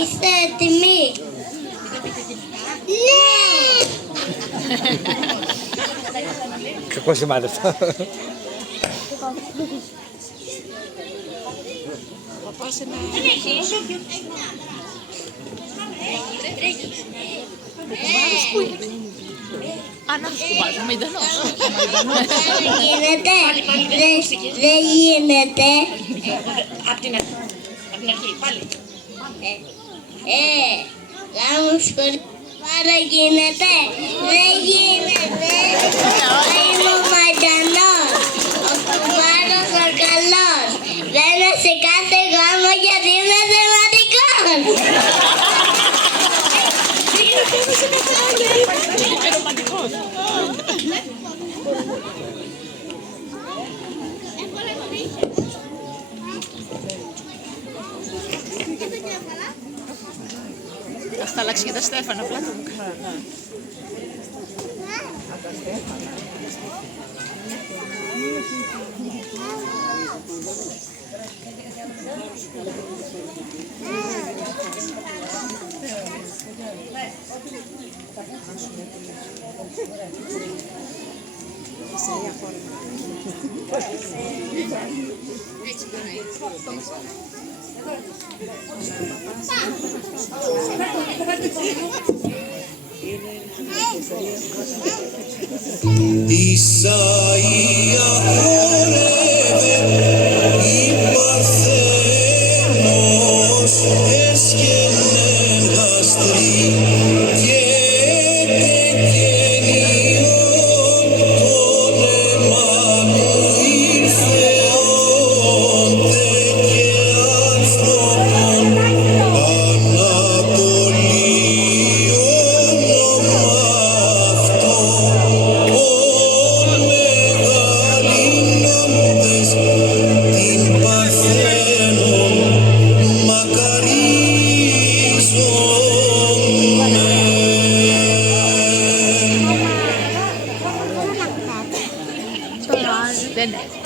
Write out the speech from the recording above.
Είστε έτοιμοι? Ναι! Κακό σημάδι αυτό. Ανά σκουμπάζει, Μαϊντανός. Δεν γίνεται. Δεν γίνεται. Απ' την αρχή, πάλι. Γάμος χωρίς πάρα γίνεται. Δεν γίνεται. Είμαι ο Μαϊντανός. Ο κουμπάρος ο καλός. Μπαίνω σε κάθε γάμο γιατί είμαι θεματικός. Είναι ρομαντικός. Ας τα αλλάξει και τα Στέφανα, απλά το μου κάνει. Ισαΐα χόρευε η Παρθένος έσκαινεν γαστρή και τεκενιών τον εμάνου ήρθε όντε και ανθρώπων Ανατολίων όνομα αυτό μεγαλύνοντες την Παρθένον μακαρίζομεν. Δεν έχω.